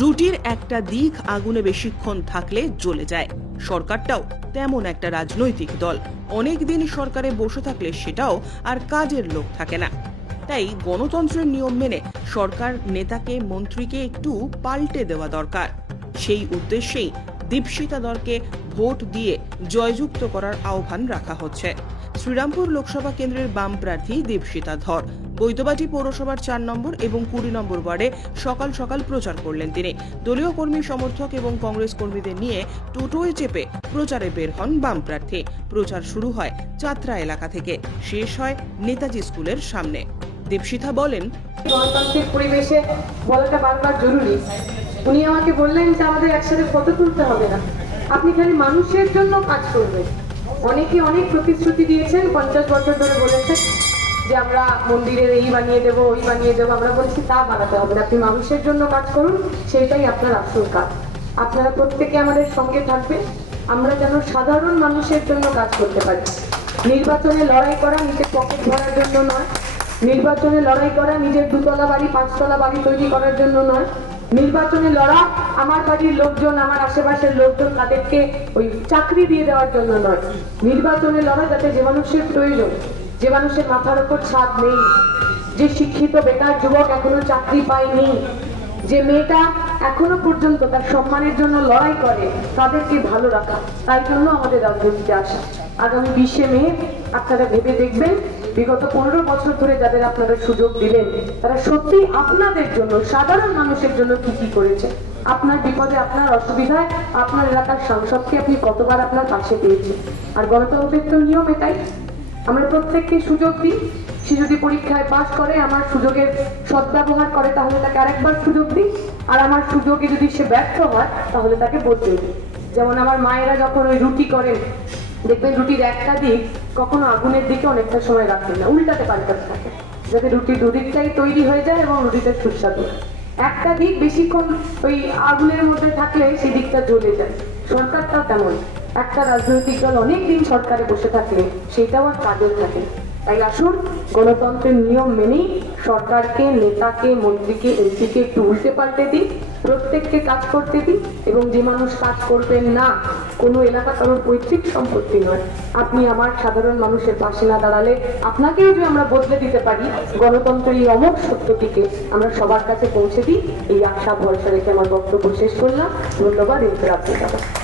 রুটির একটা দিক আগুনে বেশিক্ষণ থাকলে জ্বলে যায়। সরকারটাও তেমন একটা রাজনৈতিক দল। অনেক দিন সরকারে বসে থাকলে সেটাও আর কাজের লোক থাকে না। তাই গণতন্ত্রের নিয়ম মেনে সরকার নেতাকে, মন্ত্রীকে একটু পাল্টে দেওয়া দরকার। সেই উদ্দেশ্যেই দীপশিতা দলকে ভোট দিয়ে জয়যুক্ত করার আহ্বান রাখা হচ্ছে। শ্রীরামপুর লোকসভা কেন্দ্রের বাম প্রার্থী দীপশিতা ধর। বৈদ্যবাটি পৌরসভার চার নম্বর এবং কুড়ি নম্বর ওয়ার্ডে সকাল সকাল প্রচার করলেন তিনি। দলীয় কর্মী, সমর্থক এবং কংগ্রেস কর্মীদের নিয়ে টোটোয় চেপে প্রচারে বের হন বাম প্রার্থী। প্রচার শুরু হয় চাত্রা এলাকা থেকে। শেষ হয় নেতাজি স্কুলের সামনে। দীপশিতা বলেন, গণতান্ত্রিক পরিবেশে বলাটা বারবার জরুরি। উনি আমাকে বললেন যে আমাদের একসাথে ফটো তুলতে হবে না। আপনি খালি মানুষের জন্য কাজ করবেন। অনেকে অনেক প্রতিশ্রুতি দিয়েছেন, পঞ্চাশ বছর ধরে বলেছেন যে আমরা মন্দিরের এই বানিয়ে দেব, ওই বানিয়ে দেবো, আমরা বলছি, তা বানাতে হবে আপনি মানুষের জন্য কাজ করুন, সেটাই আপনার আসল কাজ। আপনারা প্রত্যেকে আমাদের সঙ্গে থাকবেন। আমরা যেন সাধারণ মানুষের জন্য কাজ করতে পারি। নির্বাচনে লড়াই করা নিজের পকেট ভরার জন্য নয়। নির্বাচনে লড়াই করা নিজের দুতলা বাড়ি, পাঁচতলা বাড়ি তৈরি করার জন্য নয়। নির্বাচনে লড়া আমার বাড়ির লোকজন, আমার আশেপাশের লোকজন তাদেরকে ওই চাকরি দিয়ে দেওয়ার জন্য নয়। নির্বাচনে লড়া যাতে যে মানুষের প্রয়োজন যে মানুষের মাথার উপর ছাদ নেই, যে শিক্ষিত বেকার যুবক এখনও চাকরি পায়নি, যে মেয়েটা এখনও পর্যন্ত তার সম্মানের জন্য লড়াই করে, তাদেরকে ভালো রাখা, তাই জন্য আমাদের রাজনীতিতে আসা। আগামী বিশে মে, আপনারা ভেবে দেখবেন, বিগত পনেরো বছর ধরে যাদের আপনারা সুযোগ দিলেন, তারা সত্যি আপনাদের জন্য, সাধারণ মানুষের জন্য কি কি করেছে? আপনার বিপদে আপনার অসুবিধায়, আপনার এলাকার সাংসদকে আপনি কতবার আপনার পাশে পেয়েছেন? আর গণতন্ত্রের তো নিয়ম এটাই আমরা প্রত্যেককে সুযোগ দিই সে যদি পরীক্ষায় পাশ করে, আমার সুযোগের সদ্ব্যবহার করে, তাহলে তাকে আরেকবার সুযোগ দিই আর আমার সুযোগে যদি সে ব্যর্থ হয়, তাহলে তাকে বদলে দিই যেমন আমার মায়েরা যখন ওই রুটি করেন, দেখবেন রুটির একটা দিক কখনো আগুনের দিকে অনেকটা সময় রাখেন না, উল্টাতে পাল্টাতে থাকে। যাতে রুটি দুদিকটাই তৈরি হয়ে যায় এবং রুটিটা সুস্বাদু। একটা দিক বেশিক্ষণ ওই আগুনের মধ্যে থাকলে সেই দিকটা জ্বলে যায়। সরকারটাও তেমন। একটা রাজনৈতিক দল অনেক দিন সরকারে বসে থাকলে সেটাও আর কাজের থাকে। তাই আসুন, গণতন্ত্রের নিয়ম মেনেই সরকারকে, নেতাকে, মন্ত্রীকে, এমপিকে একটু উল্টে পাল্টে দিই, প্রত্যেককে কাজ করতে দিই এবং যে মানুষ কাজ করবেন না, কোনো এলাকা কারোর পৈতৃক সম্পত্তি নয়। আপনি আমার সাধারণ মানুষের পাশে না দাঁড়ালে আপনাকেও যে আমরা বদলে দিতে পারি, গণতন্ত্রের এই অমোঘ সত্যটিকে আমরা সবার কাছে পৌঁছে দিই, এই আশা, ভরসা রেখে আমার বক্তব্য শেষ করলাম। ধন্যবাদ ইনফের আপনার